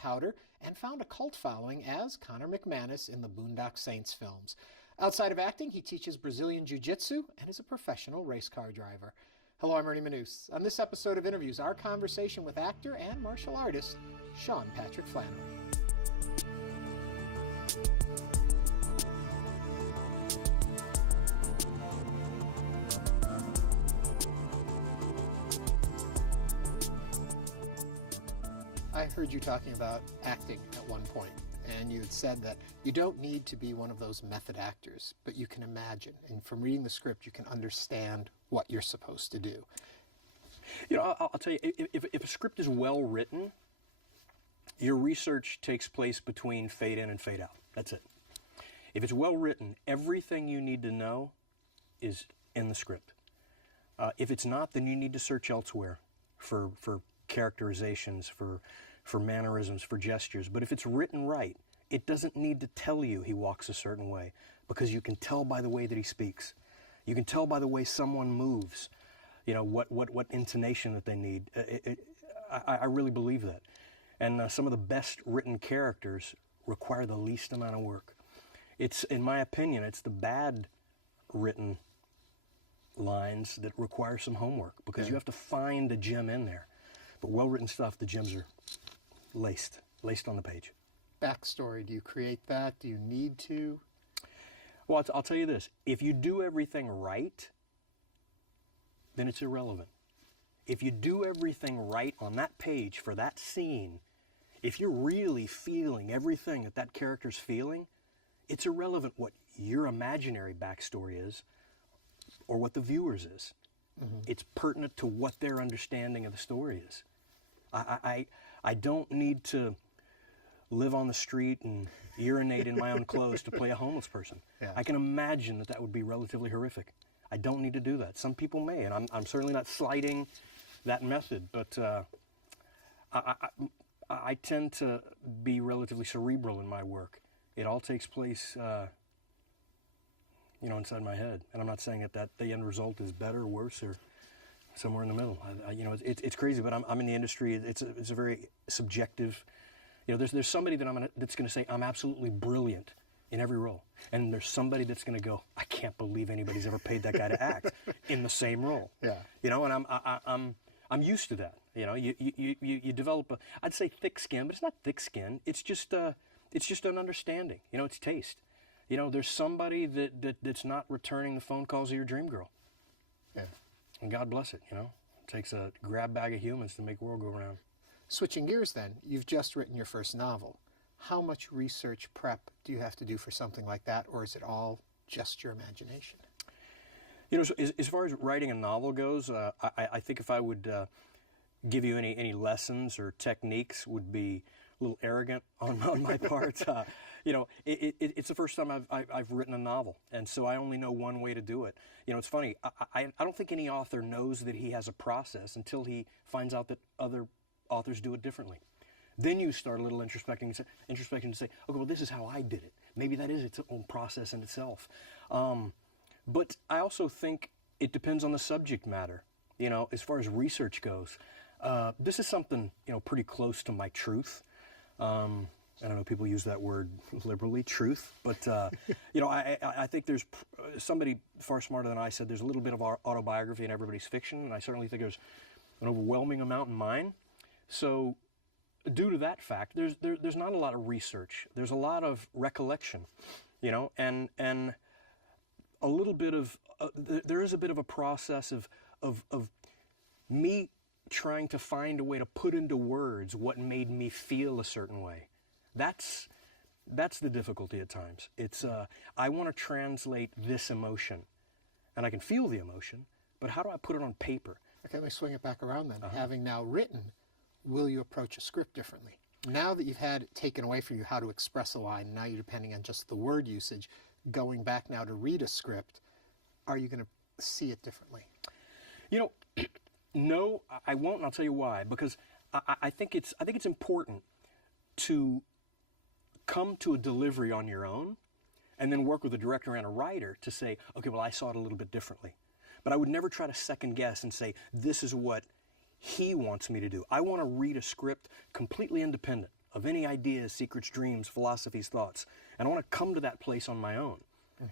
gunpowder and found a cult following as Connor McManus in the Boondock Saints films. Outside of acting, he teaches Brazilian Jiu-Jitsu and is a professional race car driver. Hello, I'm Ernie Manouse. On this episode of InnerVIEWS, our conversation with actor and martial artist Sean Patrick Flannery. I heard you talking about acting at one point, and you had said that you don't need to be one of those method actors, but you can imagine, and from reading the script, you can understand what you're supposed to do. You know, I'll tell you, if a script is well written, your research takes place between fade in and fade out. That's it. If it's well written, everything you need to know is in the script. If it's not, then you need to search elsewhere for characterizations, for mannerisms, for gestures. But if it's written right, it doesn't need to tell you he walks a certain way, because you can tell by the way that he speaks. You can tell by the way someone moves, you know, what intonation that they need. I really believe that. And some of the best written characters require the least amount of work. It's, in my opinion, it's the bad written lines that require some homework, because you have to find a gem in there. But well-written stuff, the gems are laced on the page. Backstory, do you create that? Do you need to? Well, I'll tell you this. If you do everything right, then it's irrelevant. If you do everything right on that page for that scene, if you're really feeling everything that character's feeling, it's irrelevant what your imaginary backstory is or what the viewer's is. Mm-hmm. It's pertinent to what their understanding of the story is. I don't need to live on the street and urinate in my own clothes to play a homeless person. Yeah. I can imagine that would be relatively horrific. I don't need to do that. Some people may, and I'm certainly not slighting that method, but I tend to be relatively cerebral in my work. It all takes place, inside my head. And I'm not saying that the end result is better or worse or somewhere in the middle. It's crazy, but I'm in the industry. It's a very subjective. You know, there's somebody that's going to say I'm absolutely brilliant in every role, and there's somebody that's going to go, I can't believe anybody's ever paid that guy to act in the same role. Yeah. You know, and I'm used to that. You know, you develop I'd say thick skin, but it's not thick skin. It's just an understanding. You know, it's taste. You know, there's somebody that's not returning the phone calls of your dream girl. Yeah. And God bless it, you know. It takes a grab bag of humans to make the world go round. Switching gears then, you've just written your first novel. How much research prep do you have to do for something like that, or is it all just your imagination? You know, so as far as writing a novel goes, I think if I would give you any lessons or techniques would be a little arrogant on my part. You know, it's the first time I've written a novel, and so I only know one way to do it. You know, it's funny. I don't think any author knows that he has a process until he finds out that other authors do it differently. Then you start a little introspecting to say, okay, well, this is how I did it. Maybe that is its own process in itself. But I also think it depends on the subject matter. You know, as far as research goes, this is something, you know, pretty close to my truth. I don't know, people use that word liberally, truth, but, you know, I think there's somebody far smarter than I said there's a little bit of autobiography in everybody's fiction, and I certainly think there's an overwhelming amount in mine. So due to that fact, there's not a lot of research. There's a lot of recollection, you know, and a little bit of, there is a bit of a process of me trying to find a way to put into words what made me feel a certain way. That's the difficulty at times. It's I want to translate this emotion, and I can feel the emotion, but how do I put it on paper? Okay, let me swing it back around then. Having now written, will you approach a script differently? Now that you've had it taken away from you how to express a line, now you're depending on just the word usage, going back now to read a script, are you going to see it differently? You know, no, I won't, and I'll tell you why. Because I think it's important to come to a delivery on your own and then work with a director and a writer to say, okay, well, I saw it a little bit differently. But I would never try to second guess and say, this is what he wants me to do. I want to read a script completely independent. of any ideas, secrets, dreams, philosophies, thoughts. And I want to come to that place on my own.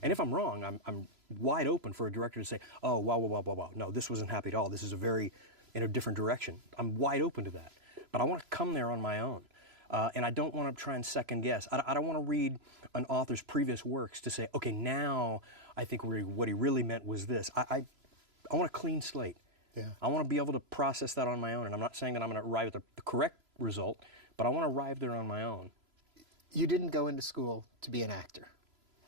And if I'm wrong, I'm wide open for a director to say, oh, wow. No, this wasn't happy at all. This is in a different direction. I'm wide open to that. But I want to come there on my own. And I don't want to try and second guess. I don't want to read an author's previous works to say, okay, now I think what he really meant was this. I want a clean slate. Yeah. I want to be able to process that on my own. And I'm not saying that I'm going to arrive at the correct result, but I want to arrive there on my own. You didn't go into school to be an actor.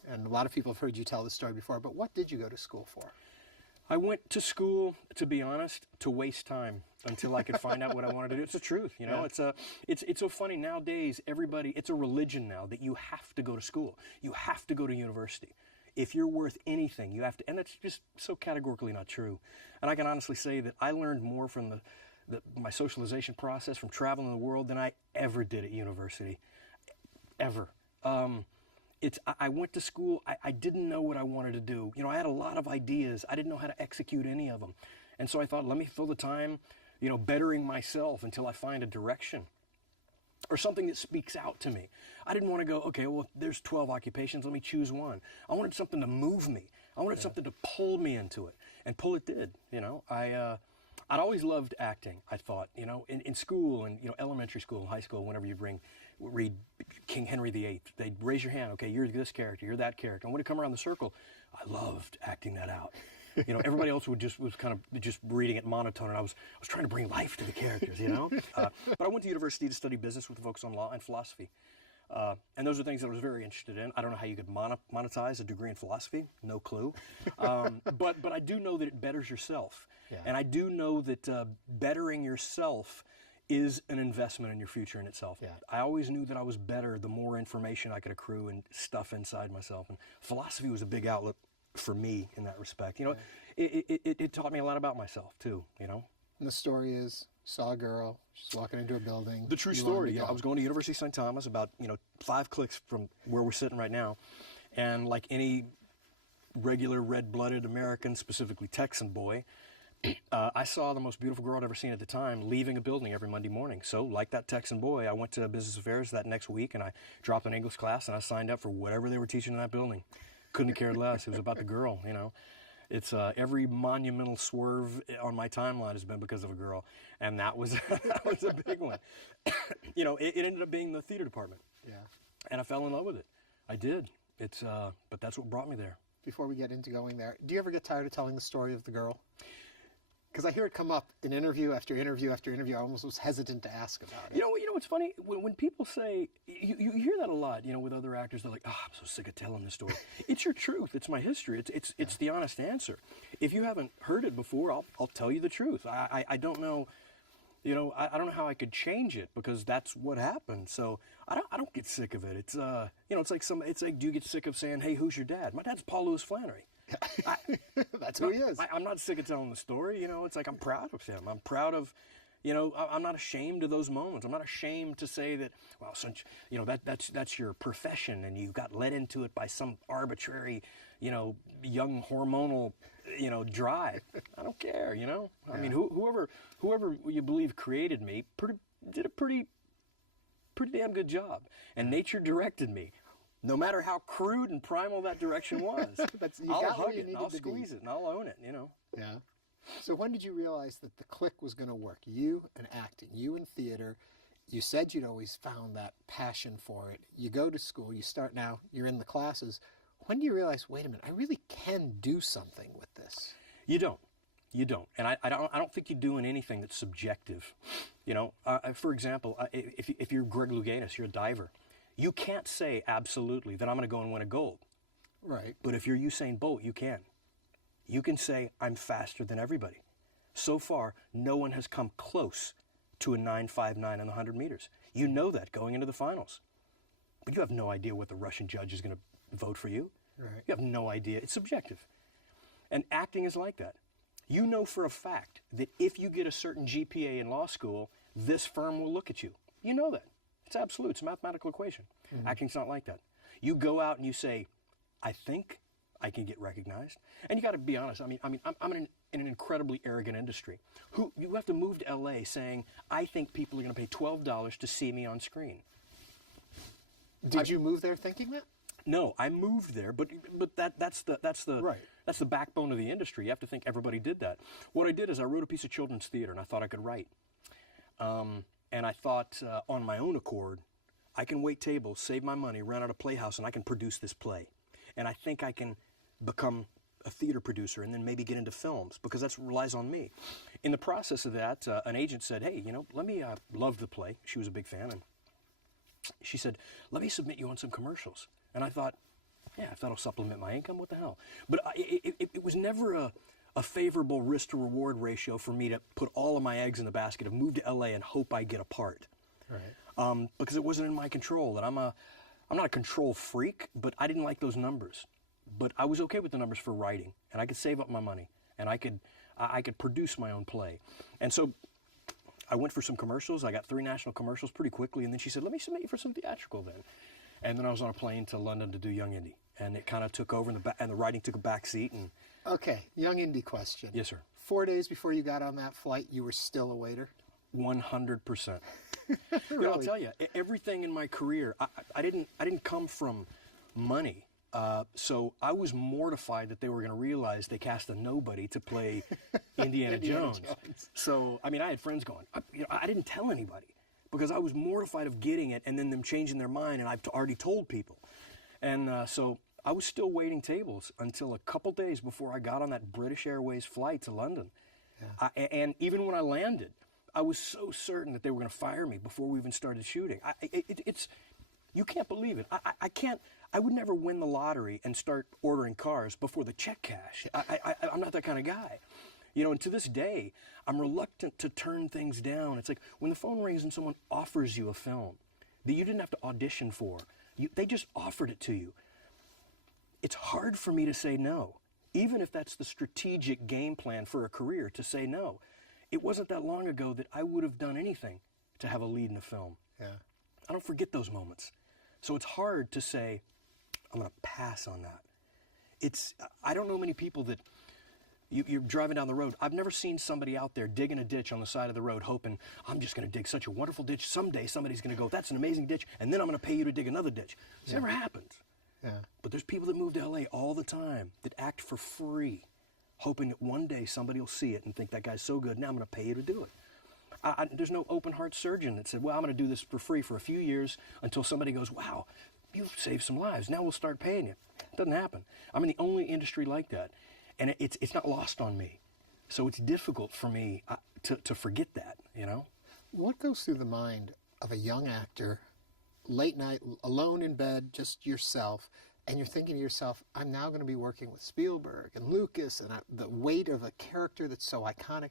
And a lot of people have heard you tell this story before, but what did you go to school for? I went to school, to be honest, to waste time until I could find out what I wanted to do. It's the truth, you know. Yeah. It's so funny nowadays. Everybody, it's a religion now that you have to go to school. You have to go to university. If you're worth anything, you have to, and it's just so categorically not true. And I can honestly say that I learned more from my socialization process, from traveling the world, than I ever did at university, ever. I went to school, I didn't know what I wanted to do. You know, I had a lot of ideas. I didn't know how to execute any of them. And so I thought, let me fill the time, you know, bettering myself until I find a direction or something that speaks out to me. I didn't want to go, okay, well, there's 12 occupations, let me choose one. I wanted something to move me. I wanted something to pull me into it, and pull it did, you know. I'd always loved acting, I thought, you know, in school and, you know, elementary school, high school, whenever you'd read King Henry VIII, they'd raise your hand, okay, you're this character, you're that character. And when it come around the circle, I loved acting that out. You know, everybody else was kind of just reading it monotone, and I was trying to bring life to the characters, you know. But I went to university to study business with a focus on law and philosophy. And those are things that I was very interested in. I don't know how you could monetize a degree in philosophy, no clue. But I do know that it betters yourself. Yeah. And I do know that bettering yourself is an investment in your future in itself. Yeah. I always knew that I was better the more information I could accrue and stuff inside myself. And philosophy was a big outlet for me in that respect. You know, it taught me a lot about myself too, you know. And the story is, saw a girl, she's walking into a building. The true story, yeah. I was going to University of St. Thomas, about, you know, 5 clicks from where we're sitting right now. And like any regular red-blooded American, specifically Texan boy, I saw the most beautiful girl I'd ever seen at the time leaving a building every Monday morning. So like that Texan boy, I went to business affairs that next week, and I dropped an English class, and I signed up for whatever they were teaching in that building. Couldn't have cared less. It was about the girl, you know. It's every monumental swerve on my timeline has been because of a girl, and that was that was a big one. You know, it ended up being the theater department. Yeah. And I fell in love with it. I did. But that's what brought me there. Before we get into going there, do you ever get tired of telling the story of the girl? Because I hear it come up in interview after interview after interview. I almost was hesitant to ask about it. You know what's funny? When people say, you hear that a lot, you know, with other actors, they're like, oh, I'm so sick of telling this story. It's your truth. It's my history. It's the honest answer. If you haven't heard it before, I'll tell you the truth. I don't know, you know, I don't know how I could change it, because that's what happened. So I don't get sick of it. It's you know, it's like, do you get sick of saying, hey, who's your dad? My dad's Paul Louis Flannery. That's who he is. I'm not sick of telling the story, you know. It's like, I'm proud of him. I'm proud of, you know, I'm not ashamed of those moments. I'm not ashamed to say that, well, since, you know, that's your profession and you got led into it by some arbitrary, you know, young hormonal, you know, drive. I don't care, you know. Yeah. I mean, whoever you believe created me did a pretty damn good job, and nature directed me. No matter how crude and primal that direction was, I'll hug it, and I'll squeeze it, and I'll own it, you know. Yeah. So when did you realize that the click was going to work? You and acting, you and theater. You said you'd always found that passion for it. You go to school, you start now, you're in the classes. When do you realize, wait a minute, I really can do something with this? You don't. And I don't think you do in anything that's subjective. You know, for example, if you're Greg Louganis, you're a diver. You can't say absolutely that I'm going to go and win a gold. Right. But if you're Usain Bolt, you can. You can say, I'm faster than everybody. So far, no one has come close to a 9.59 in the 100 meters. You know that going into the finals. But you have no idea what the Russian judge is going to vote for you. Right. You have no idea. It's subjective. And acting is like that. You know for a fact that if you get a certain GPA in law school, this firm will look at you. You know that. It's absolute. It's a mathematical equation. Mm-hmm. Acting's not like that. You go out and you say, I think I can get recognized. And you got to be honest. I mean, I'm in an incredibly arrogant industry. You have to move to LA saying, I think people are going to pay $12 to see me on screen. Did you move there thinking that? No, I moved there, but that's the backbone of the industry. You have to think everybody did that. What I did is I wrote a piece of children's theater, and I thought I could write. And I thought, on my own accord, I can wait tables, save my money, rent out a playhouse, and I can produce this play. And I think I can become a theater producer and then maybe get into films, because that relies on me. In the process of that, an agent said, hey, let me, love the play. She was a big fan. And she said, let me submit you on some commercials. And I thought, yeah, if that'll supplement my income, what the hell? But it was never a favorable risk to reward ratio for me to put all of my eggs in the basket of move to LA and hope I get a part. Right. Because it wasn't in my control. And I'm not a control freak, but I didn't like those numbers. But I was okay with the numbers for writing, and I could save up my money, and I could produce my own play. And so I went for some commercials. I got 3 national commercials pretty quickly, and then she said, let me submit you for some theatrical then. And then I was on a plane to London to do Young Indy, and it kind of took over, and the writing took a back seat. And okay, Young Indy question. Yes, sir. 4 days before you got on that flight, you were still a waiter? 100%. Really? I'll tell you, everything in my career, I didn't come from money. So I was mortified that they were going to realize they cast a nobody to play Indiana Jones. So, I mean, I had friends going, I didn't tell anybody because I was mortified of getting it and then them changing their mind, and I've already told people. And so I was still waiting tables until a couple days before I got on that British Airways flight to London. Yeah. And even when I landed, I was so certain that they were going to fire me before we even started shooting. You can't believe it. I would never win the lottery and start ordering cars before the check cash. I'm not that kind of guy. And to this day, I'm reluctant to turn things down. It's like when the phone rings and someone offers you a film that you didn't have to audition for, they just offered it to you. It's hard for me to say no, even if that's the strategic game plan for a career, to say no. It wasn't that long ago that I would have done anything to have a lead in a film. Yeah. I don't forget those moments. So it's hard to say, I'm going to pass on that. I don't know many people that you're driving down the road. I've never seen somebody out there digging a ditch on the side of the road hoping, I'm just going to dig such a wonderful ditch. Someday somebody's going to go, that's an amazing ditch, and then I'm going to pay you to dig another ditch. It's never happened. Yeah. But there's people that move to LA all the time that act for free, hoping that one day somebody will see it and think that guy's so good, now I'm going to pay you to do it. There's no open heart surgeon that said, well, I'm going to do this for free for a few years until somebody goes, wow, you've saved some lives. Now we'll start paying you. It doesn't happen. I'm in the only industry like that. And it's not lost on me. So it's difficult for me to forget that, What goes through the mind of a young actor, late night, alone in bed, just yourself, and you're thinking to yourself, I'm now going to be working with Spielberg and Lucas and the weight of a character that's so iconic.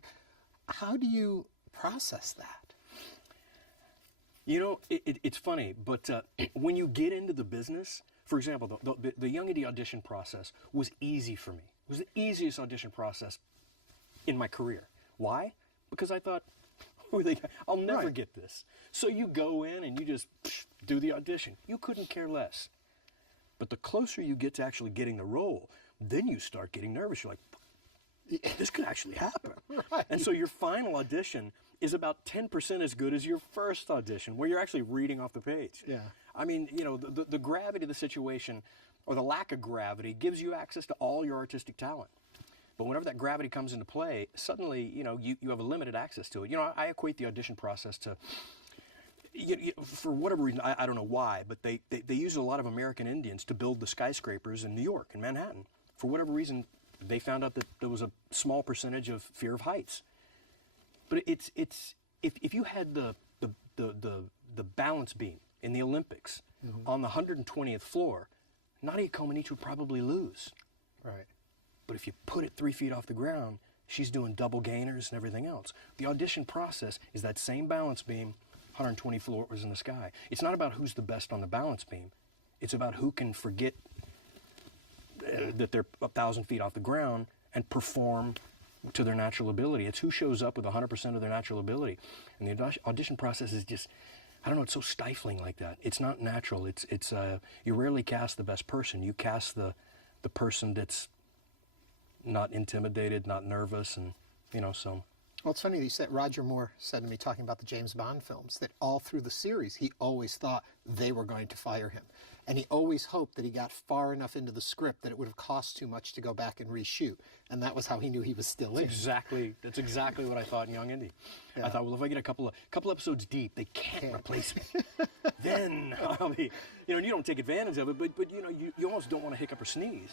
How do you process that? It's funny, but when you get into the business, for example, the Young Indy audition process was easy for me. It was the easiest audition process in my career. Why? Because I thought, I'll never get this. So you go in and you just do the audition. You couldn't care less. But the closer you get to actually getting the role, then you start getting nervous. You're like, this could actually happen. Right. And so your final audition is about 10% as good as your first audition, where you're actually reading off the page. Yeah. I mean, the gravity of the situation, or the lack of gravity, gives you access to all your artistic talent. But whenever that gravity comes into play, suddenly, you have a limited access to it. I equate the audition process to, for whatever reason, I don't know why, but they use a lot of American Indians to build the skyscrapers in New York and Manhattan. For whatever reason, they found out that there was a small percentage of fear of heights. But if you had the balance beam in the Olympics on the 120th floor, Nadia Comaneci would probably lose. Right. But if you put it 3 feet off the ground, she's doing double gainers and everything else. The audition process is that same balance beam, 120 floors in the sky. It's not about who's the best on the balance beam. It's about who can forget that they're 1,000 feet off the ground and perform to their natural ability. It's who shows up with 100% of their natural ability. And the audition process is just, I don't know, it's so stifling like that. It's not natural. It's you rarely cast the best person. You cast the person that's not intimidated, not nervous, and so. Well, it's funny you said, Roger Moore said to me, talking about the James Bond films, that all through the series, he always thought they were going to fire him. And he always hoped that he got far enough into the script that it would have cost too much to go back and reshoot. And that was how he knew he was still in. That's exactly what I thought in Young Indy. Yeah. I thought, well, if I get a couple episodes deep, they can't replace me. Then I'll be, and you don't take advantage of it, but you almost don't want to hiccup or sneeze.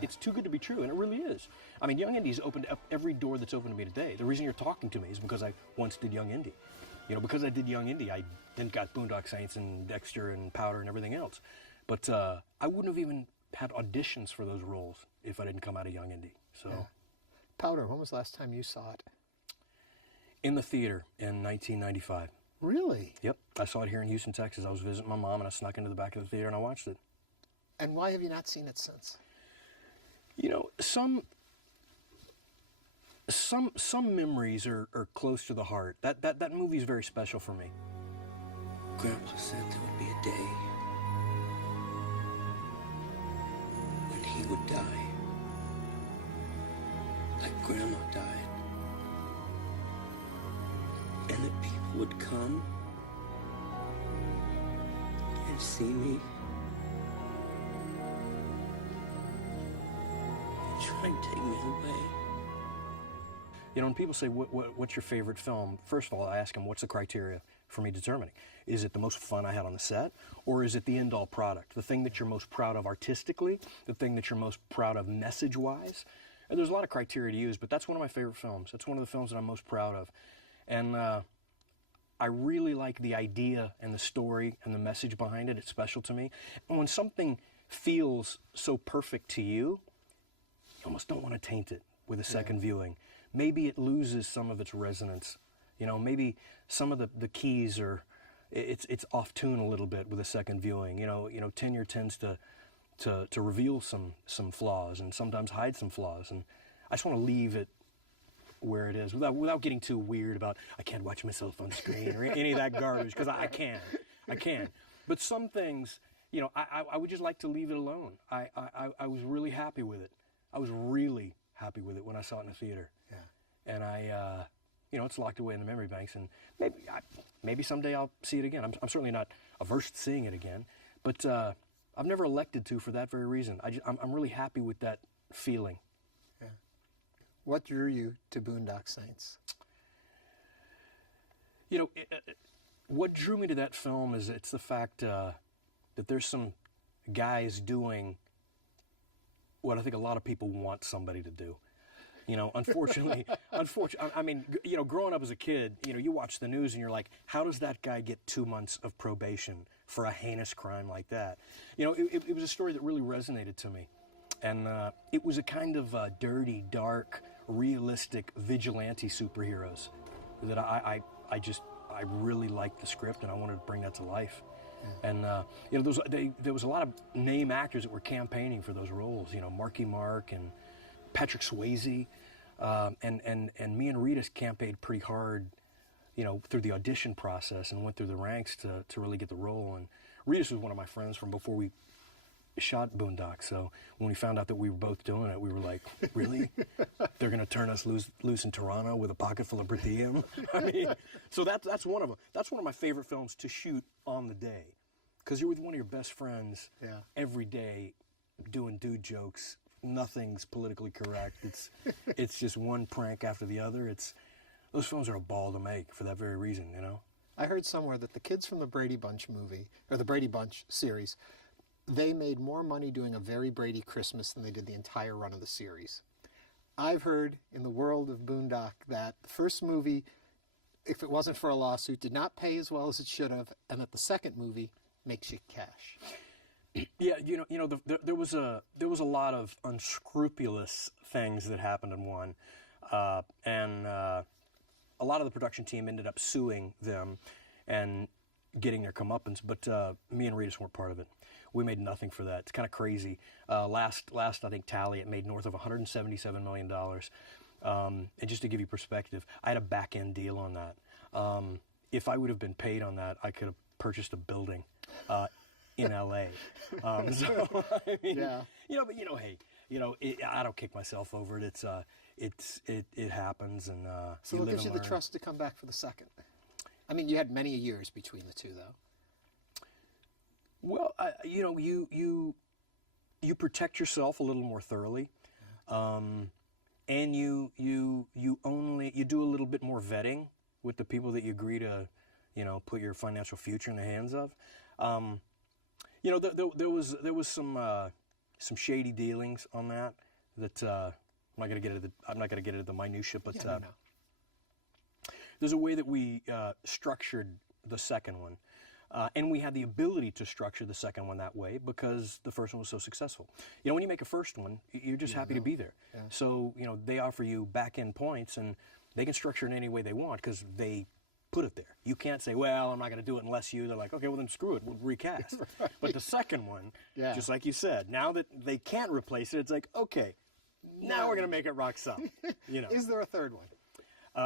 It's too good to be true, and it really is. I mean, Young Indy's opened up every door that's open to me today. The reason you're talking to me is because I once did Young Indy. Because I did Young Indy, I then got Boondock Saints and Dexter and Powder and everything else. But I wouldn't have even had auditions for those roles if I didn't come out of Young Indy. So, yeah. Powder, when was the last time you saw it? In the theater in 1995. Really? Yep. I saw it here in Houston, Texas. I was visiting my mom, and I snuck into the back of the theater and I watched it. And why have you not seen it since? Some memories are close to the heart. That movie is very special for me. Grandpa said there would be a day when he would die, like Grandma died, and that people would come and see me and try and take me away. When people say, what's your favorite film? First of all, I ask them, what's the criteria for me determining? Is it the most fun I had on the set, or is it the end-all product, the thing that you're most proud of artistically, the thing that you're most proud of message-wise? And there's a lot of criteria to use, but that's one of my favorite films. That's one of the films that I'm most proud of. And I really like the idea and the story and the message behind it. It's special to me. And when something feels so perfect to you, you almost don't want to taint it with a second viewing. Maybe it loses some of its resonance. Maybe some of the keys are, it's off tune a little bit with a second viewing. Tenure tends to reveal some flaws and sometimes hide some flaws. And I just want to leave it where it is without getting too weird about, I can't watch myself on screen or any of that garbage, because I can. But some things, I would just like to leave it alone. I was really happy with it. I was really happy with it when I saw it in the theater. Yeah. And I, it's locked away in the memory banks, and maybe someday I'll see it again. I'm certainly not averse to seeing it again, but I've never elected to for that very reason. I'm really happy with that feeling. Yeah. What drew you to Boondock Saints? What drew me to that film is it's the fact that there's some guys doing what I think a lot of people want somebody to do. Unfortunately, I mean, growing up as a kid, you watch the news and you're like, how does that guy get 2 months of probation for a heinous crime like that? It was a story that really resonated to me. And it was a kind of dirty, dark, realistic vigilante superheroes that I really liked the script, and I wanted to bring that to life. And there was a lot of name actors that were campaigning for those roles. Marky Mark and Patrick Swayze, and me and Rita campaigned pretty hard, through the audition process and went through the ranks to really get the role. And Rita was one of my friends from before we shot Boondock. So when we found out that we were both doing it, we were like, really? They're going to turn us loose in Toronto with a pocket full of per diem? I mean, so that's one of them. That's one of my favorite films to shoot on the day, because you're with one of your best friends every day doing dude jokes. Nothing's politically correct. It's just one prank after the other. Those films are a ball to make for that very reason, I heard somewhere that the kids from the Brady Bunch movie, or the Brady Bunch series, they made more money doing A Very Brady Christmas than they did the entire run of the series. I've heard in the world of Boondock that the first movie, if it wasn't for a lawsuit, did not pay as well as it should have, and that the second movie makes you cash. Yeah, there was a lot of unscrupulous things that happened in one, and a lot of the production team ended up suing them and getting their comeuppance. But me and Rita weren't part of it. We made nothing for that. It's kind of crazy. Last I think tally, it made north of $177 million. And just to give you perspective, I had a back end deal on that. If I would have been paid on that, I could have purchased a building in LA. So, I mean, but hey, I don't kick myself over it. It happens, and So what gives you the trust to come back for the second? I mean, you had many years between the two, though. Well, you protect yourself a little more thoroughly, and you do a little bit more vetting with the people that you agree to, put your financial future in the hands of. There was some shady dealings on that. I'm not going to get into the minutia, but No. there's a way that we structured the second one. And we had the ability to structure the second one that way because the first one was so successful. When you make a first one, you're just happy to be there. Yeah. So, they offer you back-end points, and they can structure it any way they want because they put it there. You can't say, well, I'm not going to do it unless you. They're like, okay, well, then screw it. We'll recast. Right. But the second one, Yeah. just like you said, now that they can't replace it, it's like, okay, now we're going to make it rock solid. Is there a third one?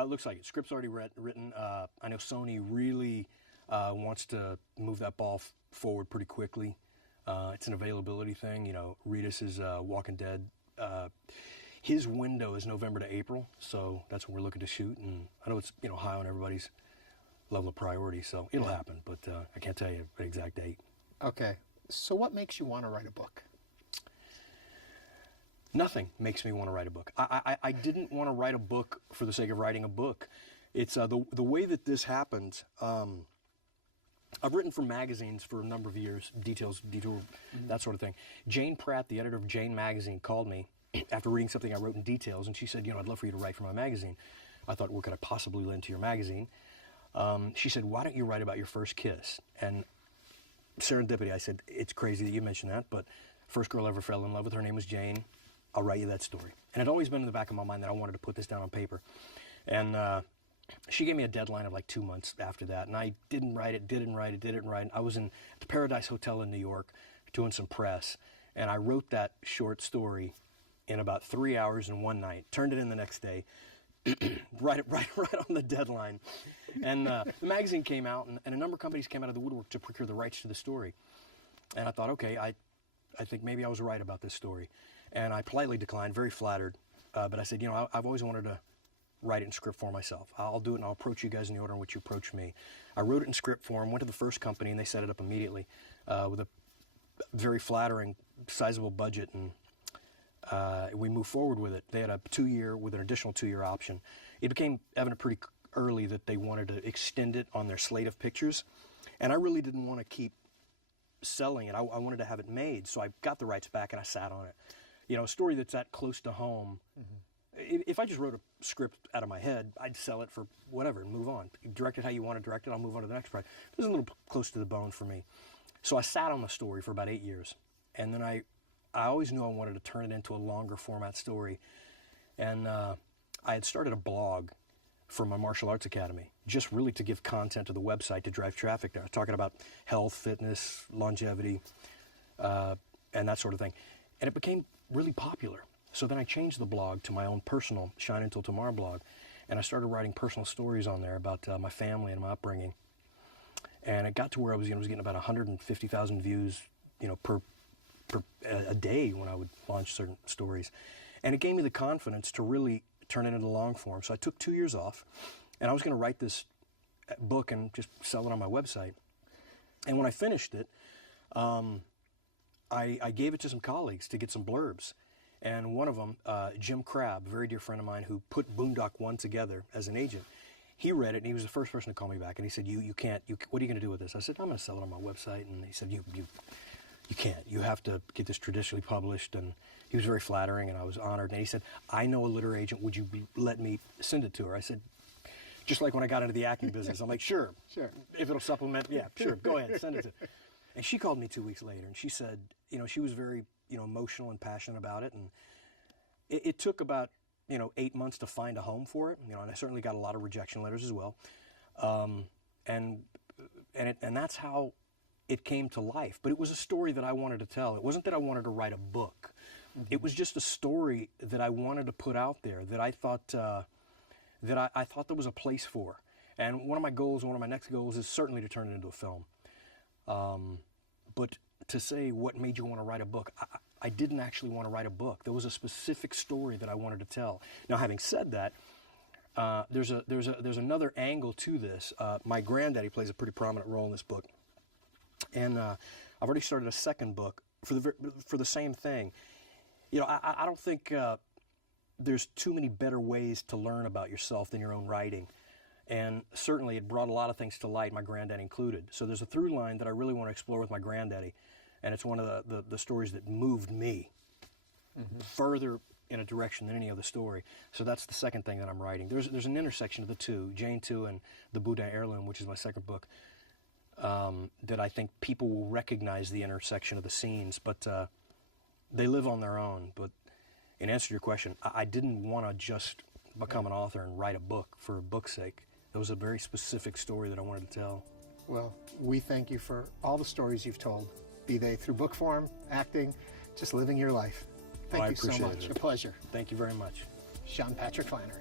Looks like it. Script's already written. I know Sony really wants to move that ball forward pretty quickly. It's an availability thing. Reedus is Walking Dead. His window is November to April, so that's when we're looking to shoot. And I know it's high on everybody's level of priority, so it'll happen. But I can't tell you the exact date. Okay. So what makes you want to write a book? Nothing makes me want to write a book. I didn't want to write a book for the sake of writing a book. It's the way that this happened. I've written for magazines for a number of years, Details, Detour, that sort of thing. Jane Pratt, the editor of Jane Magazine, called me after reading something I wrote in Details, and she said, I'd love for you to write for my magazine. I thought, what could I possibly lend to your magazine? She said, why don't you write about your first kiss? And serendipity, I said, it's crazy that you mentioned that, but first girl I ever fell in love with, her name was Jane. I'll write you that story. And it had always been in the back of my mind that I wanted to put this down on paper. And she gave me a deadline of like 2 months after that, and I didn't write it. I was in the Paradise Hotel in New York doing some press, and I wrote that short story in about 3 hours and one night, turned it in the next day, right on the deadline. And the magazine came out, and a number of companies came out of the woodwork to procure the rights to the story. And I thought, okay, I think maybe I was right about this story. And I politely declined, very flattered, but I said, I've always wanted to write it in script form myself. I'll do it, and I'll approach you guys in the order in which you approach me. I wrote it in script form, went to the first company, and they set it up immediately with a very flattering, sizable budget, and we moved forward with it. They had a 2-year with an additional 2-year option. It became evident pretty early that they wanted to extend it on their slate of pictures, and I really didn't want to keep selling it. I wanted to have it made, so I got the rights back, and I sat on it. A story that's that close to home. If I just wrote a script out of my head, I'd sell it for whatever and move on. Direct it how you want to direct it, I'll move on to the next project. This is a little close to the bone for me. So I sat on the story for about 8 years. And then I always knew I wanted to turn it into a longer format story. And I had started a blog for my martial arts academy, just really to give content to the website to drive traffic there. I was talking about health, fitness, longevity, and that sort of thing. And it became really popular. So then I changed the blog to my own personal Shine Until Tomorrow blog, and I started writing personal stories on there about my family and my upbringing. And it got to where I was getting about 150,000 views, per a day when I would launch certain stories. And it gave me the confidence to really turn it into long form. So I took 2 years off, and I was going to write this book and just sell it on my website. And when I finished it, I gave it to some colleagues to get some blurbs. And one of them, Jim Crabb, a very dear friend of mine who put Boondock 1 together as an agent, he read it, and he was the first person to call me back. And he said, you can't, what are you going to do with this? I said, I'm going to sell it on my website. And he said, you can't. You have to get this traditionally published. And he was very flattering, and I was honored. And he said, I know a literary agent. Would you let me send it to her? I said, just like when I got into the acting business, I'm like, sure. If it'll supplement, yeah, sure, go ahead, send it to her. And she called me 2 weeks later, and she said, she was very, emotional and passionate about it. And it took about, 8 months to find a home for it. And I certainly got a lot of rejection letters as well. And that's how it came to life. But it was a story that I wanted to tell. It wasn't that I wanted to write a book. Mm-hmm. It was just a story that I wanted to put out there that I thought I thought there was a place for. And one of my next goals is certainly to turn it into a film. But to say what made you want to write a book, I didn't actually want to write a book. There was a specific story that I wanted to tell. Now, having said that, there's another angle to this. My granddaddy plays a pretty prominent role in this book, and I've already started a second book for the same thing. You know, I don't think there's too many better ways to learn about yourself than your own writing. And certainly it brought a lot of things to light, my granddad included. So there's a through line that I really want to explore with my granddaddy, and it's one of the stories that moved me further in a direction than any other story. So that's the second thing that I'm writing. There's an intersection of the two, Jane 2 and The Boudin Heirloom, which is my second book, that I think people will recognize the intersection of the scenes, but they live on their own. But in answer to your question, I didn't want to just become an author and write a book for a book's sake. It was a very specific story that I wanted to tell. Well, we thank you for all the stories you've told, be they through book form, acting, just living your life. Thank you so much. A pleasure. Thank you very much. Sean Patrick Flannery.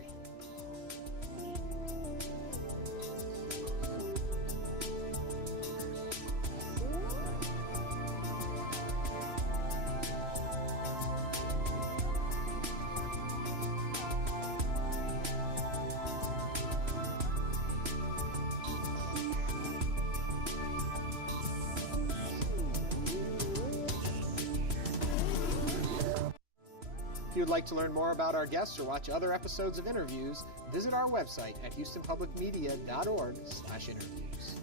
If you'd like to learn more about our guests or watch other episodes of Interviews, visit our website at houstonpublicmedia.org/interviews.